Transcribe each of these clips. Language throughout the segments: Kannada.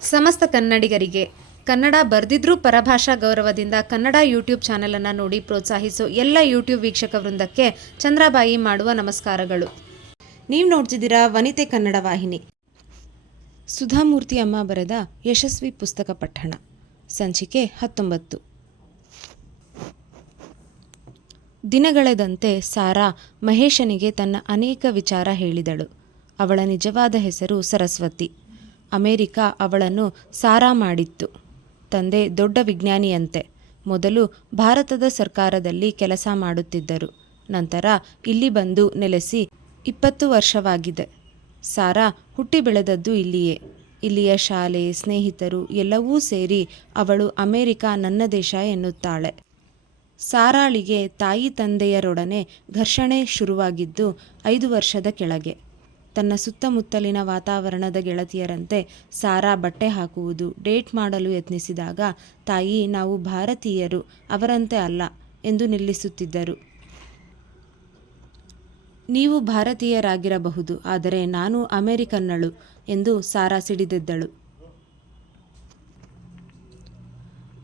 ಸಮಸ್ತ ಕನ್ನಡಿಗರಿಗೆ ಕನ್ನಡ ಬರ್ದಿದ್ರೂ ಪರಭಾಷಾ ಗೌರವದಿಂದ ಕನ್ನಡ ಯೂಟ್ಯೂಬ್ ಚಾನಲನ್ನು ನೋಡಿ ಪ್ರೋತ್ಸಾಹಿಸೋ ಎಲ್ಲ ಯೂಟ್ಯೂಬ್ ವೀಕ್ಷಕ ವೃಂದಕ್ಕೆ ಚಂದ್ರಬಾಯಿ ಮಾಡುವ ನಮಸ್ಕಾರಗಳು. ನೀವು ನೋಡ್ತಿದ್ದೀರಾ ವನಿತೆ ಕನ್ನಡ ವಾಹಿನಿ. ಸುಧಾಮೂರ್ತಿ ಅಮ್ಮ ಬರೆದ ಯಶಸ್ವಿ ಪುಸ್ತಕ ಪಠಣ, ಸಂಚಿಕೆ 19. ದಿನಗಳೆದಂತೆ ಸಾರಾ ಮಹೇಶನಿಗೆ ತನ್ನ ಅನೇಕ ವಿಚಾರ ಹೇಳಿದಳು. ಅವಳ ನಿಜವಾದ ಹೆಸರು ಸರಸ್ವತಿ. ಅಮೇರಿಕಾ ಅವಳನ್ನು ಸಾರಾ ಮಾಡಿತ್ತು. ತಂದೆ ದೊಡ್ಡ ವಿಜ್ಞಾನಿಯಂತೆ. ಮೊದಲು ಭಾರತದ ಸರ್ಕಾರದಲ್ಲಿ ಕೆಲಸ ಮಾಡುತ್ತಿದ್ದರು. ನಂತರ ಇಲ್ಲಿ ಬಂದು ನೆಲೆಸಿ 20 ವರ್ಷವಾಗಿದೆ. ಸಾರಾ ಹುಟ್ಟಿ ಬೆಳೆದದ್ದು ಇಲ್ಲಿಯೇ. ಇಲ್ಲಿಯ ಶಾಲೆ, ಸ್ನೇಹಿತರು ಎಲ್ಲವೂ ಸೇರಿ ಅವಳು ಅಮೇರಿಕಾ ನನ್ನ ದೇಶ ಎನ್ನುತ್ತಾಳೆ. ಸಾರಾಳಿಗೆ ತಾಯಿ ತಂದೆಯರೊಡನೆ ಘರ್ಷಣೆ ಶುರುವಾಗಿದ್ದು 5 ವರ್ಷದ ಕೆಳಗೆ. ತನ್ನ ಸುತ್ತಮುತ್ತಲಿನ ವಾತಾವರಣದ ಗೆಳತಿಯರಂತೆ ಸಾರಾ ಬಟ್ಟೆ ಹಾಕುವುದು, ಡೇಟ್ ಮಾಡಲು ಯತ್ನಿಸಿದಾಗ ತಾಯಿ ನಾವು ಭಾರತೀಯರು, ಅವರಂತೆ ಅಲ್ಲ ಎಂದು ನಿಲ್ಲಿಸುತ್ತಿದ್ದರು. ನೀವು ಭಾರತೀಯರಾಗಿರಬಹುದು, ಆದರೆ ನಾನು ಅಮೆರಿಕನ್ನಳು ಎಂದು ಸಾರಾ ಸಿಡಿದೆದ್ದಳು.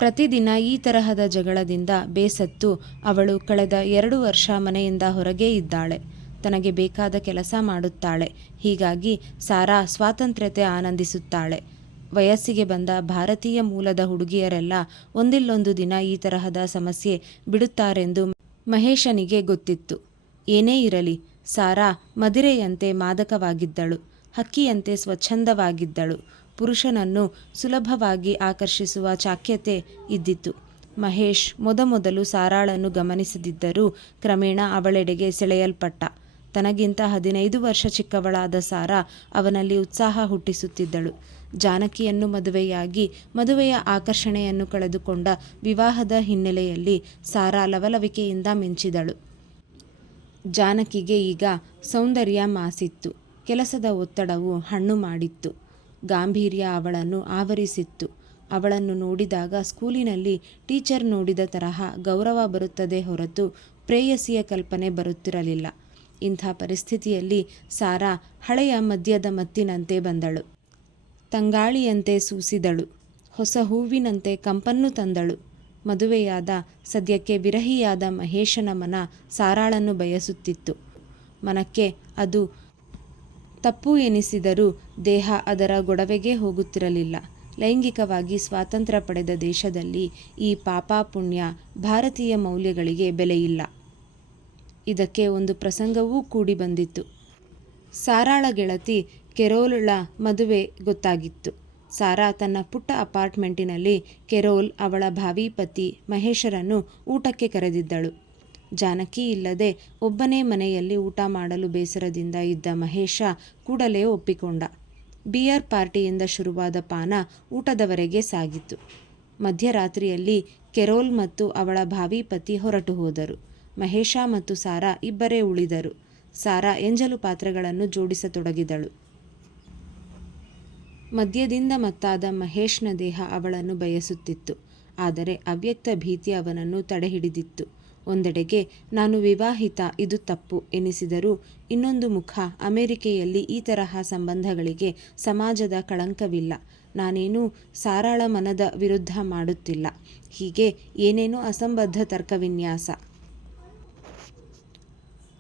ಪ್ರತಿದಿನ ಈ ತರಹದ ಜಗಳದಿಂದ ಬೇಸತ್ತು ಅವಳು ಕಳೆದ 2 ವರ್ಷ ಮನೆಯಿಂದ ಹೊರಗೇ ಇದ್ದಾಳೆ. ತನಗೆ ಬೇಕಾದ ಕೆಲಸ ಮಾಡುತ್ತಾಳೆ. ಹೀಗಾಗಿ ಸಾರಾ ಸ್ವಾತಂತ್ರ್ಯತೆ ಆನಂದಿಸುತ್ತಾಳೆ. ವಯಸ್ಸಿಗೆ ಬಂದ ಭಾರತೀಯ ಮೂಲದ ಹುಡುಗಿಯರೆಲ್ಲ ಒಂದಿಲ್ಲೊಂದು ದಿನ ಈ ತರಹದ ಸಮಸ್ಯೆ ಬಿಡುತ್ತಾರೆಂದು ಮಹೇಶನಿಗೆ ಗೊತ್ತಿತ್ತು. ಏನೇ ಇರಲಿ, ಸಾರಾ ಮದಿರೆಯಂತೆ ಮಾದಕವಾಗಿದ್ದಳು, ಹಕ್ಕಿಯಂತೆ ಸ್ವಚ್ಛಂದವಾಗಿದ್ದಳು. ಪುರುಷನನ್ನು ಸುಲಭವಾಗಿ ಆಕರ್ಷಿಸುವ ಚಾಕ್ಯತೆ ಇದ್ದಿತು. ಮಹೇಶ್ ಮೊದಮೊದಲು ಸಾರಾಳನ್ನು ಗಮನಿಸದಿದ್ದರೂ ಕ್ರಮೇಣ ಅವಳೆಡೆಗೆ ಸೆಳೆಯಲ್ಪಟ್ಟ. ತನಗಿಂತ 15 ವರ್ಷ ಚಿಕ್ಕವಳಾದ ಸಾರಾ ಅವನಲ್ಲಿ ಉತ್ಸಾಹ ಹುಟ್ಟಿಸುತ್ತಿದ್ದಳು. ಜಾನಕಿಯನ್ನು ಮದುವೆಯಾಗಿ ಮದುವೆಯ ಆಕರ್ಷಣೆಯನ್ನು ಕಳೆದುಕೊಂಡ ವಿವಾಹದ ಹಿನ್ನೆಲೆಯಲ್ಲಿ ಸಾರಾ ಲವಲವಿಕೆಯಿಂದ ಮಿಂಚಿದಳು. ಜಾನಕಿಗೆ ಈಗ ಸೌಂದರ್ಯ ಮಾಸಿತ್ತು. ಕೆಲಸದ ಒತ್ತಡವು ಹಣ್ಣು ಮಾಡಿತ್ತು. ಗಾಂಭೀರ್ಯ ಅವಳನ್ನು ಆವರಿಸಿತ್ತು. ಅವಳನ್ನು ನೋಡಿದಾಗ ಸ್ಕೂಲಿನಲ್ಲಿ ಟೀಚರ್ ನೋಡಿದ ತರಹ ಗೌರವ ಬರುತ್ತದೆ ಹೊರತು ಪ್ರೇಯಸಿಯ ಕಲ್ಪನೆ ಬರುತ್ತಿರಲಿಲ್ಲ. ಇಂಥ ಪರಿಸ್ಥಿತಿಯಲ್ಲಿ ಸಾರಾ ಹಳೆಯ ಮದ್ಯದ ಮತ್ತಿನಂತೆ ಬಂದಳು. ತಂಗಾಳಿಯಂತೆ ಸೂಸಿದಳು. ಹೊಸ ಹೂವಿನಂತೆ ಕಂಪನ್ನು ತಂದಳು. ಮದುವೆಯಾದ ಸದ್ಯಕ್ಕೆ ವಿರಹಿಯಾದ ಮಹೇಶನ ಮನ ಸಾರಾಳನ್ನು ಬಯಸುತ್ತಿತ್ತು. ಮನಕ್ಕೆ ಅದು ತಪ್ಪು ಎನಿಸಿದರೂ ದೇಹ ಅದರ ಗೊಡವೆಗೆ ಹೋಗುತ್ತಿರಲಿಲ್ಲ. ಲೈಂಗಿಕವಾಗಿ ಸ್ವಾತಂತ್ರ್ಯ ಪಡೆದ ದೇಶದಲ್ಲಿ ಈ ಪಾಪ ಪುಣ್ಯ ಭಾರತೀಯ ಮೌಲ್ಯಗಳಿಗೆ ಬೆಲೆಯಿಲ್ಲ. ಇದಕ್ಕೆ ಒಂದು ಪ್ರಸಂಗವೂ ಕೂಡಿ ಬಂದಿತ್ತು. ಸಾರಾಳ ಗೆಳತಿ ಕೆರೋಲ್ಳ ಮದುವೆ ಗೊತ್ತಾಗಿತ್ತು. ಸಾರಾ ತನ್ನ ಪುಟ್ಟ ಅಪಾರ್ಟ್ಮೆಂಟಿನಲ್ಲಿ ಕೆರೋಲ್, ಅವಳ ಭಾವಿ ಪತಿ ಮಹೇಶರನ್ನು ಊಟಕ್ಕೆ ಕರೆದಿದ್ದಳು. ಜಾನಕಿ ಇಲ್ಲದೆ ಒಬ್ಬನೇ ಮನೆಯಲ್ಲಿ ಊಟ ಮಾಡಲು ಬೇಸರದಿಂದ ಇದ್ದ ಮಹೇಶ ಕೂಡಲೇ ಒಪ್ಪಿಕೊಂಡ. ಬಿಯರ್ ಪಾರ್ಟಿಯಿಂದ ಶುರುವಾದ ಪಾನ ಊಟದವರೆಗೆ ಸಾಗಿತು. ಮಧ್ಯರಾತ್ರಿಯಲ್ಲಿ ಕೆರೋಲ್ ಮತ್ತು ಅವಳ ಭಾವಿ ಪತಿ ಹೊರಟು ಹೋದರು. ಮಹೇಶ ಮತ್ತು ಸಾರಾ ಇಬ್ಬರೇ ಉಳಿದರು. ಸಾರಾ ಎಂಜಲು ಪಾತ್ರೆಗಳನ್ನು ಜೋಡಿಸತೊಡಗಿದಳು. ಮದ್ಯದಿಂದ ಮತ್ತಾದ ಮಹೇಶ್ನ ದೇಹ ಅವಳನ್ನು ಬಯಸುತ್ತಿತ್ತು. ಆದರೆ ಅವ್ಯಕ್ತ ಭೀತಿ ಅವನನ್ನು ತಡೆಹಿಡಿದಿತ್ತು. ಒಂದೆಡೆಗೆ ನಾನು ವಿವಾಹಿತ, ಇದು ತಪ್ಪು ಎನಿಸಿದರೂ ಇನ್ನೊಂದು ಮುಖ ಅಮೆರಿಕೆಯಲ್ಲಿ ಈ ತರಹ ಸಂಬಂಧಗಳಿಗೆ ಸಮಾಜದ ಕಳಂಕವಿಲ್ಲ. ನಾನೇನೂ ಸಾರಾಳ ಮನದ ವಿರುದ್ಧ ಮಾಡುತ್ತಿಲ್ಲ. ಹೀಗೆ ಏನೇನೋ ಅಸಂಬದ್ಧ ತರ್ಕವಿನ್ಯಾಸ.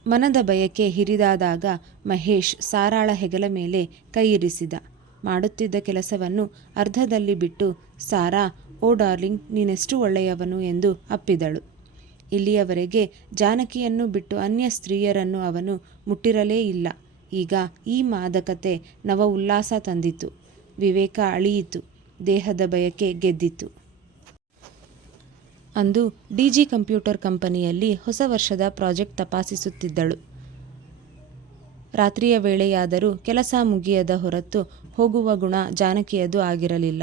ಮನದ ಬಯಕೆ ಹಿರಿದಾದಾಗ ಮಹೇಶ್ ಸಾರಾಳ ಹೆಗಲ ಮೇಲೆ ಕೈಯಿರಿಸಿದ. ಮಾಡುತ್ತಿದ್ದ ಕೆಲಸವನ್ನು ಅರ್ಧದಲ್ಲಿ ಬಿಟ್ಟು ಸಾರಾ, ಓ ಡಾರ್ಲಿಂಗ್, ನೀನೆಷ್ಟು ಒಳ್ಳೆಯವನು ಎಂದು ಅಪ್ಪಿದಳು. ಇಲ್ಲಿಯವರೆಗೆ ಜಾನಕಿಯನ್ನು ಬಿಟ್ಟು ಅನ್ಯ ಸ್ತ್ರೀಯರನ್ನು ಅವನು ಮುಟ್ಟಿರಲೇ ಇಲ್ಲ. ಈಗ ಈ ಮಾದಕತೆ ನವ ಉಲ್ಲಾಸ ತಂದಿತು. ವಿವೇಕ ಅಳಿಯಿತು. ದೇಹದ ಬಯಕೆ ಗೆದ್ದಿತು. ಅಂದು ಡಿಜಿ ಕಂಪ್ಯೂಟರ್ ಕಂಪನಿಯಲ್ಲಿ ಹೊಸ ವರ್ಷದ ಪ್ರಾಜೆಕ್ಟ್ ತಪಾಸಿಸುತ್ತಿದ್ದಳು. ರಾತ್ರಿಯ ವೇಳೆಯಾದರೂ ಕೆಲಸ ಮುಗಿಯದ ಹೊರತು ಹೋಗುವ ಗುಣ ಜಾನಕಿಯದು ಆಗಿರಲಿಲ್ಲ.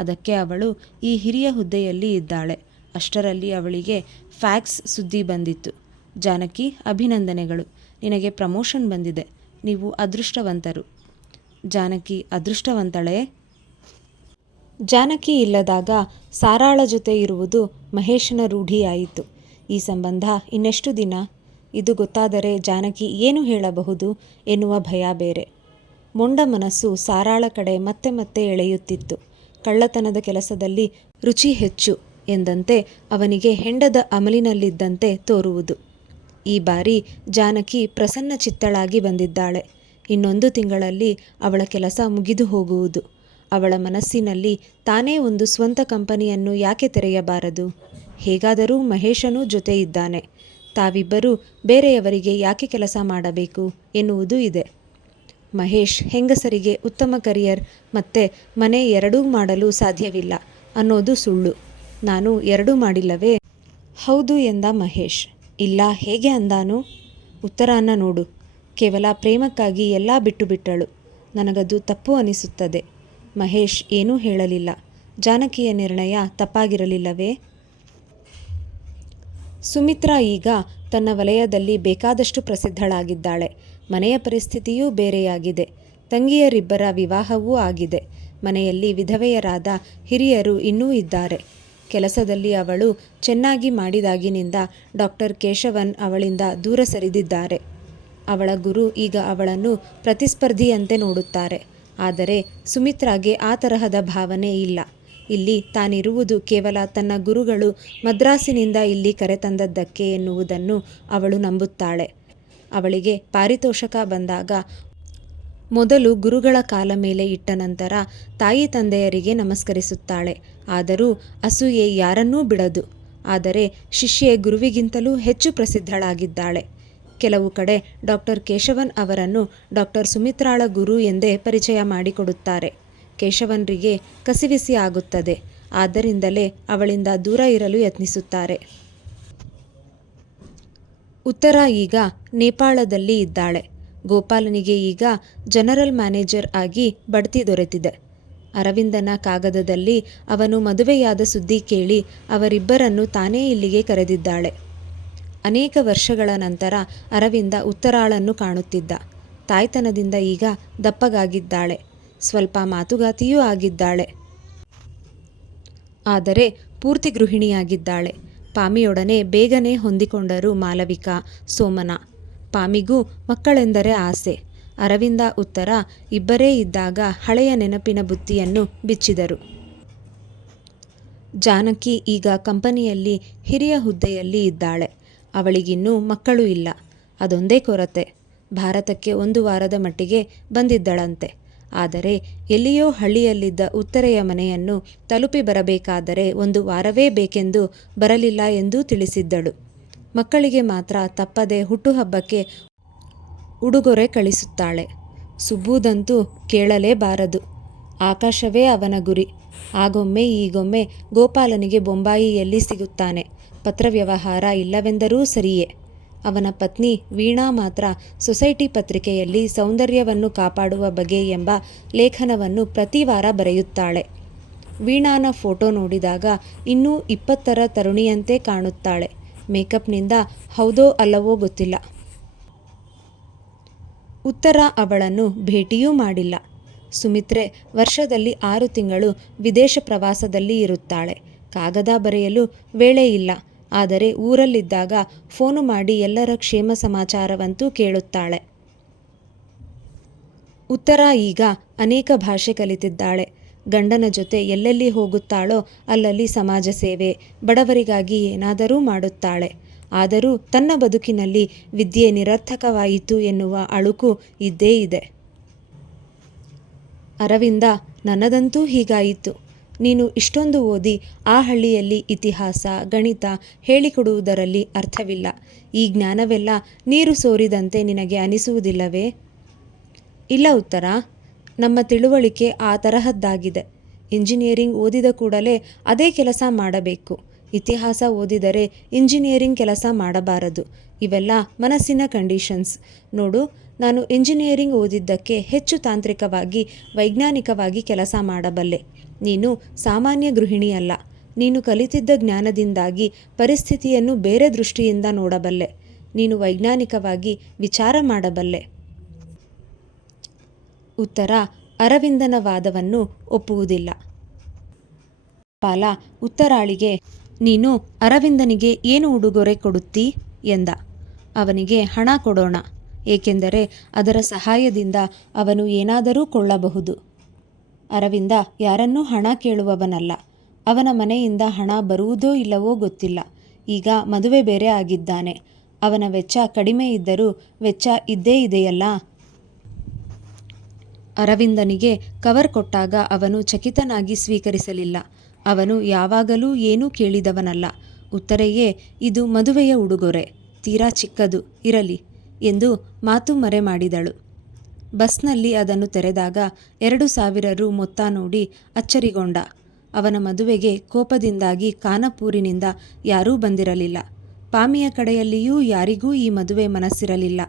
ಅದಕ್ಕೆ ಅವಳು ಈ ಹಿರಿಯ ಹುದ್ದೆಯಲ್ಲಿ ಇದ್ದಾಳೆ. ಅಷ್ಟರಲ್ಲಿ ಅವಳಿಗೆ ಫ್ಯಾಕ್ಸ್ ಸುದ್ದಿ ಬಂದಿತ್ತು. ಜಾನಕಿ, ಅಭಿನಂದನೆಗಳು, ನಿನಗೆ ಪ್ರಮೋಷನ್ ಬಂದಿದೆ. ನೀವು ಅದೃಷ್ಟವಂತರು. ಜಾನಕಿ ಅದೃಷ್ಟವಂತಳೇ? ಜಾನಕಿ ಇಲ್ಲದಾಗ ಸಾರಾಳ ಜೊತೆ ಇರುವುದು ಮಹೇಶನ ರೂಢಿಯಾಯಿತು. ಈ ಸಂಬಂಧ ಇನ್ನೆಷ್ಟು ದಿನ? ಇದು ಗೊತ್ತಾದರೆ ಜಾನಕಿ ಏನು ಹೇಳಬಹುದು ಎನ್ನುವ ಭಯ ಬೇರೆ. ಮೊಂಡ ಮನಸ್ಸು ಸಾರಾಳ ಕಡೆ ಮತ್ತೆ ಮತ್ತೆ ಎಳೆಯುತ್ತಿತ್ತು. ಕಳ್ಳತನದ ಕೆಲಸದಲ್ಲಿ ರುಚಿ ಹೆಚ್ಚು ಎಂದಂತೆ ಅವನಿಗೆ ಹೆಂಡದ ಅಮಲಿನಲ್ಲಿದ್ದಂತೆ ತೋರುವುದು. ಈ ಬಾರಿ ಜಾನಕಿ ಪ್ರಸನ್ನ ಚಿತ್ತಳಾಗಿ ಬಂದಿದ್ದಾಳೆ. ಇನ್ನೊಂದು ತಿಂಗಳಲ್ಲಿ ಅವಳ ಕೆಲಸ ಮುಗಿದು ಹೋಗುವುದು. ಅವಳ ಮನಸ್ಸಿನಲ್ಲಿ ತಾನೇ ಒಂದು ಸ್ವಂತ ಕಂಪನಿಯನ್ನು ಯಾಕೆ ತೆರೆಯಬಾರದು? ಹೇಗಾದರೂ ಮಹೇಶನೂ ಜೊತೆ ಇದ್ದಾನೆ. ತಾವಿಬ್ಬರೂ ಬೇರೆಯವರಿಗೆ ಯಾಕೆ ಕೆಲಸ ಮಾಡಬೇಕು ಎನ್ನುವುದೂ ಇದೆ. ಮಹೇಶ್ ಹೆಂಗಸರಿಗೆ ಉತ್ತಮ ಕರಿಯರ್ ಮತ್ತು ಮನೆ ಎರಡೂ ಮಾಡಲು ಸಾಧ್ಯವಿಲ್ಲ ಅನ್ನೋದು ಸುಳ್ಳು. ನಾನು ಎರಡೂ ಮಾಡಿಲ್ಲವೇ? ಹೌದು ಎಂದ ಮಹೇಶ್. ಇಲ್ಲ, ಹೇಗೆ ಅಂದಾನು? ಉತ್ತರಾನ ನೋಡು. ಕೇವಲ ಪ್ರೇಮಕ್ಕಾಗಿ ಎಲ್ಲ ಬಿಟ್ಟು ಬಿಟ್ಟಳು. ನನಗದು ತಪ್ಪು ಅನಿಸುತ್ತದೆ. ಮಹೇಶ್ ಏನೂ ಹೇಳಲಿಲ್ಲ. ಜಾನಕಿಯ ನಿರ್ಣಯ ತಪ್ಪಾಗಿರಲಿಲ್ಲವೇ? ಸುಮಿತ್ರಾ ಈಗ ತನ್ನ ವಲಯದಲ್ಲಿ ಬೇಕಾದಷ್ಟು ಪ್ರಸಿದ್ಧಳಾಗಿದ್ದಾಳೆ. ಮನೆಯ ಪರಿಸ್ಥಿತಿಯೂ ಬೇರೆಯಾಗಿದೆ. ತಂಗಿಯರಿಬ್ಬರ ವಿವಾಹವೂ ಆಗಿದೆ. ಮನೆಯಲ್ಲಿ ವಿಧವೆಯರಾದ ಹಿರಿಯರು ಇನ್ನೂ ಇದ್ದಾರೆ. ಕೆಲಸದಲ್ಲಿ ಅವಳು ಚೆನ್ನಾಗಿ ಮಾಡಿದಾಗಿನಿಂದ ಡಾಕ್ಟರ್ ಕೇಶವನ್ ಅವಳಿಂದ ದೂರ ಸರಿದಿದ್ದಾರೆ. ಅವಳ ಗುರು ಈಗ ಅವಳನ್ನು ಪ್ರತಿಸ್ಪರ್ಧಿಯಂತೆ ನೋಡುತ್ತಾರೆ. ಆದರೆ ಸುಮಿತ್ರಾಗೆ ಆ ತರಹದ ಭಾವನೆ ಇಲ್ಲ. ಇಲ್ಲಿ ತಾನಿರುವುದು ಕೇವಲ ತನ್ನ ಗುರುಗಳು ಮದ್ರಾಸಿನಿಂದ ಇಲ್ಲಿ ಕರೆತಂದದ್ದಕ್ಕೆ ಎನ್ನುವುದನ್ನು ಅವಳು ನಂಬುತ್ತಾಳೆ. ಅವಳಿಗೆ ಪಾರಿತೋಷಕ ಬಂದಾಗ ಮೊದಲು ಗುರುಗಳ ಕಾಲ ಮೇಲೆ ಇಟ್ಟ ನಂತರ ತಾಯಿ ತಂದೆಯರಿಗೆ ನಮಸ್ಕರಿಸುತ್ತಾಳೆ. ಆದರೂ ಅಸೂಯೆ ಯಾರನ್ನೂ ಬಿಡದು. ಆದರೆ ಶಿಷ್ಯೆ ಗುರುವಿಗಿಂತಲೂ ಹೆಚ್ಚು ಪ್ರಸಿದ್ಧಳಾಗಿದ್ದಾಳೆ. ಕೆಲವು ಕಡೆ ಡಾಕ್ಟರ್ ಕೇಶವನ್ ಅವರನ್ನು ಡಾಕ್ಟರ್ ಸುಮಿತ್ರಾಳ ಗುರು ಎಂದೇ ಪರಿಚಯ ಮಾಡಿಕೊಡುತ್ತಾರೆ. ಕೇಶವನ್ರಿಗೆ ಕಸಿವಿಸಿ ಆಗುತ್ತದೆ. ಆದ್ದರಿಂದಲೇ ಅವಳಿಂದ ದೂರ ಇರಲು ಯತ್ನಿಸುತ್ತಾರೆ. ಉತ್ತರ ಈಗ ನೇಪಾಳದಲ್ಲಿ ಇದ್ದಾಳೆ. ಗೋಪಾಲನಿಗೆ ಈಗ ಜನರಲ್ ಮ್ಯಾನೇಜರ್ ಆಗಿ ಬಡ್ತಿ ದೊರೆತಿದೆ. ಅರವಿಂದನ ಕಾಗದದಲ್ಲಿ ಅವನು ಮದುವೆಯಾದ ಸುದ್ದಿ ಕೇಳಿ ಅವರಿಬ್ಬರನ್ನು ತಾನೇ ಇಲ್ಲಿಗೆ ಕರೆದಿದ್ದಾಳೆ. ಅನೇಕ ವರ್ಷಗಳ ನಂತರ ಅರವಿಂದ ಉತ್ತರಾಳನ್ನು ಕಾಣುತ್ತಿದ್ದ. ತಾಯ್ತನದಿಂದ ಈಗ ದಪ್ಪಗಾಗಿದ್ದಾಳೆ. ಸ್ವಲ್ಪ ಮಾತುಗಾತಿಯೂ ಆಗಿದ್ದಾಳೆ. ಆದರೆ ಪೂರ್ತಿ ಗೃಹಿಣಿಯಾಗಿದ್ದಾಳೆ. ಪಾಮಿಯೊಡನೆ ಬೇಗನೆ ಹೊಂದಿಕೊಂಡರು ಮಾಲವಿಕಾ, ಸೋಮನ. ಪಾಮಿಗೂ ಮಕ್ಕಳೆಂದರೆ ಆಸೆ. ಅರವಿಂದ ಉತ್ತರ ಇಬ್ಬರೇ ಇದ್ದಾಗ ಹಳೆಯ ನೆನಪಿನ ಬುತ್ತಿಯನ್ನು ಬಿಚ್ಚಿದರು. ಜಾನಕಿ ಈಗ ಕಂಪನಿಯಲ್ಲಿ ಹಿರಿಯ ಹುದ್ದೆಯಲ್ಲಿ ಇದ್ದಾಳೆ. ಅವಳಿಗಿನ್ನೂ ಮಕ್ಕಳು ಇಲ್ಲ. ಅದೊಂದೇ ಕೊರತೆ. ಭಾರತಕ್ಕೆ 1 ವಾರದ ಮಟ್ಟಿಗೆ ಬಂದಿದ್ದಳಂತೆ. ಆದರೆ ಎಲ್ಲಿಯೋ ಹಳ್ಳಿಯಲ್ಲಿದ್ದ ಉತ್ತರೆಯ ಮನೆಯನ್ನು ತಲುಪಿ ಬರಬೇಕಾದರೆ 1 ವಾರವೇ ಬೇಕೆಂದು ಬರಲಿಲ್ಲ ಎಂದೂ ತಿಳಿಸಿದ್ದಳು. ಮಕ್ಕಳಿಗೆ ಮಾತ್ರ ತಪ್ಪದೆ ಹುಟ್ಟುಹಬ್ಬಕ್ಕೆ ಉಡುಗೊರೆ ಕಳಿಸುತ್ತಾಳೆ. ಸುಬ್ಬುದಂತೂ ಕೇಳಲೇಬಾರದು. ಆಕಾಶವೇ ಅವನ ಗುರಿ. ಆಗೊಮ್ಮೆ ಈಗೊಮ್ಮೆ ಗೋಪಾಲನಿಗೆ ಬೊಂಬಾಯಿಯಲ್ಲಿ ಸಿಗುತ್ತಾನೆ. ಪತ್ರವ್ಯವಹಾರ ಇಲ್ಲವೆಂದರೂ ಸರಿಯೇ. ಅವನ ಪತ್ನಿ ವೀಣಾ ಮಾತ್ರ ಸೊಸೈಟಿ ಪತ್ರಿಕೆಯಲ್ಲಿ ಸೌಂದರ್ಯವನ್ನು ಕಾಪಾಡುವ ಬಗೆ ಎಂಬ ಲೇಖನವನ್ನು ಪ್ರತಿ ವಾರ ಬರೆಯುತ್ತಾಳೆ. ವೀಣಾನ ಫೋಟೋ ನೋಡಿದಾಗ ಇನ್ನೂ 20ರ ತರುಣಿಯಂತೆ ಕಾಣುತ್ತಾಳೆ. ಮೇಕಪ್ನಿಂದ ಹೌದೋ ಅಲ್ಲವೋ ಗೊತ್ತಿಲ್ಲ. ಉತ್ತರ ಅವಳನ್ನು ಭೇಟಿಯೂ ಮಾಡಿಲ್ಲ. ಸುಮಿತ್ರೆ ವರ್ಷದಲ್ಲಿ 6 ತಿಂಗಳು ವಿದೇಶ ಪ್ರವಾಸದಲ್ಲಿ ಇರುತ್ತಾಳೆ. ಕಾಗದ ಬರೆಯಲು ವೇಳೆ ಇಲ್ಲ. ಆದರೆ ಊರಲ್ಲಿದ್ದಾಗ ಫೋನು ಮಾಡಿ ಎಲ್ಲರ ಕ್ಷೇಮ ಸಮಾಚಾರವಂತೂ ಕೇಳುತ್ತಾಳೆ. ಉತ್ತರ ಈಗ ಅನೇಕ ಭಾಷೆ ಕಲಿತಿದ್ದಾಳೆ. ಗಂಡನ ಜೊತೆ ಎಲ್ಲೆಲ್ಲಿ ಹೋಗುತ್ತಾಳೋ ಅಲ್ಲಲ್ಲಿ ಸಮಾಜ ಸೇವೆ, ಬಡವರಿಗಾಗಿ ಏನಾದರೂ ಮಾಡುತ್ತಾಳೆ. ಆದರೂ ತನ್ನ ಬದುಕಿನಲ್ಲಿ ವಿದ್ಯೆ ನಿರರ್ಥಕವಾಯಿತು ಎನ್ನುವ ಅಳುಕು ಇದ್ದೇ ಇದೆ. ಅರವಿಂದ, ನನ್ನದಂತೂ ಹೀಗಾಯಿತು. ನೀನು ಇಷ್ಟೊಂದು ಓದಿ ಆ ಹಳ್ಳಿಯಲ್ಲಿ ಇತಿಹಾಸ, ಗಣಿತ ಹೇಳಿಕೊಡುವುದರಲ್ಲಿ ಅರ್ಥವಿಲ್ಲ. ಈ ಜ್ಞಾನವೆಲ್ಲ ನೀರು ಸೋರಿದಂತೆ ನಿನಗೆ ಅನಿಸುವುದಿಲ್ಲವೇ? ಇಲ್ಲ ಉತ್ತರ, ನಮ್ಮ ತಿಳುವಳಿಕೆ ಆ ತರಹದ್ದಾಗಿದೆ. ಇಂಜಿನಿಯರಿಂಗ್ ಓದಿದ ಕೂಡಲೇ ಅದೇ ಕೆಲಸ ಮಾಡಬೇಕು. ಇತಿಹಾಸ ಓದಿದರೆ ಇಂಜಿನಿಯರಿಂಗ್ ಕೆಲಸ ಮಾಡಬಾರದು. ಇವೆಲ್ಲ ಮನಸ್ಸಿನ ಕಂಡೀಷನ್ಸ್. ನೋಡು, ನಾನು ಇಂಜಿನಿಯರಿಂಗ್ ಓದಿದ್ದಕ್ಕೆ ಹೆಚ್ಚು ತಾಂತ್ರಿಕವಾಗಿ, ವೈಜ್ಞಾನಿಕವಾಗಿ ಕೆಲಸ ಮಾಡಬಲ್ಲೆ. ನೀನು ಸಾಮಾನ್ಯ ಗೃಹಿಣಿಯಲ್ಲ. ನೀನು ಕಲಿತಿದ್ದ ಜ್ಞಾನದಿಂದಾಗಿ ಪರಿಸ್ಥಿತಿಯನ್ನು ಬೇರೆ ದೃಷ್ಟಿಯಿಂದ ನೋಡಬಲ್ಲೆ. ನೀನು ವೈಜ್ಞಾನಿಕವಾಗಿ ವಿಚಾರ ಮಾಡಬಲ್ಲೆ. ಉತ್ತರ ಅರವಿಂದನ ವಾದವನ್ನು ಒಪ್ಪುವುದಿಲ್ಲ. ಪಾಲ ಉತ್ತರಾಳಿಗೆ, ನೀನು ಅರವಿಂದನಿಗೆ ಏನು ಉಡುಗೊರೆ ಕೊಡುತ್ತೀ ಎಂದ. ಅವನಿಗೆ ಹಣ ಕೊಡೋಣ. ಏಕೆಂದರೆ ಅದರ ಸಹಾಯದಿಂದ ಅವನು ಏನಾದರೂ ಕೊಳ್ಳಬಹುದು. ಅರವಿಂದ ಯಾರನ್ನೂ ಹಣ ಕೇಳುವವನಲ್ಲ. ಅವನ ಮನೆಯಿಂದ ಹಣ ಬರುವುದೋ ಇಲ್ಲವೋ ಗೊತ್ತಿಲ್ಲ. ಈಗ ಮದುವೆ ಬೇರೆ ಆಗಿದ್ದಾನೆ. ಅವನ ವೆಚ್ಚ ಕಡಿಮೆ ಇದ್ದರೂ ವೆಚ್ಚ ಇದ್ದೇ ಇದೆಯಲ್ಲ. ಅರವಿಂದನಿಗೆ ಕವರ್ ಕೊಟ್ಟಾಗ ಅವನು ಚಕಿತನಾಗಿ ಸ್ವೀಕರಿಸಲಿಲ್ಲ. ಅವನು ಯಾವಾಗಲೂ ಏನೂ ಕೇಳಿದವನಲ್ಲ. ಉತ್ತರೆಯೇ, ಇದು ಮದುವೆಯ ಉಡುಗೊರೆ, ತೀರಾ ಚಿಕ್ಕದು, ಇರಲಿ ಎಂದು ಮಾತು ಮರೆ ಮಾಡಿದಳು. ಬಸ್ನಲ್ಲಿ ಅದನ್ನು ತೆರೆದಾಗ 2,000 ರು ಮೊತ್ತ ನೋಡಿ ಅಚ್ಚರಿಗೊಂಡ. ಅವನ ಮದುವೆಗೆ ಕೋಪದಿಂದಾಗಿ ಕಾನಪೂರಿನಿಂದ ಯಾರೂ ಬಂದಿರಲಿಲ್ಲ. ಪಾಮಿಯ ಕಡೆಯಲ್ಲಿಯೂ ಯಾರಿಗೂ ಈ ಮದುವೆ ಮನಸ್ಸಿರಲಿಲ್ಲ.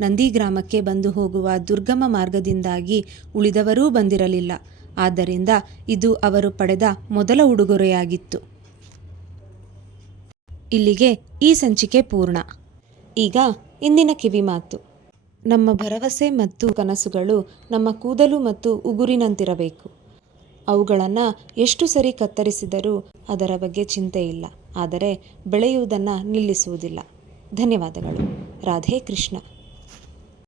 ನಂದಿಗ್ರಾಮಕ್ಕೆ ಬಂದು ಹೋಗುವ ದುರ್ಗಮ ಮಾರ್ಗದಿಂದಾಗಿ ಉಳಿದವರೂ ಬಂದಿರಲಿಲ್ಲ. ಆದ್ದರಿಂದ ಇದು ಅವರು ಪಡೆದ ಮೊದಲ ಉಡುಗೊರೆಯಾಗಿತ್ತು. ಇಲ್ಲಿಗೆ ಈ ಸಂಚಿಕೆ ಪೂರ್ಣ. ಈಗ ಇಂದಿನ ಕಿವಿಮಾತು. ನಮ್ಮ ಭರವಸೆ ಮತ್ತು ಕನಸುಗಳು ನಮ್ಮ ಕೂದಲು ಮತ್ತು ಉಗುರಿನಂತಿರಬೇಕು. ಅವುಗಳನ್ನು ಎಷ್ಟು ಸರಿ ಕತ್ತರಿಸಿದರೂ ಅದರ ಬಗ್ಗೆ ಚಿಂತೆ ಇಲ್ಲ, ಆದರೆ ಬೆಳೆಯುವುದನ್ನು ನಿಲ್ಲಿಸುವುದಿಲ್ಲ. ಧನ್ಯವಾದಗಳು. ರಾಧೇ ಕೃಷ್ಣ.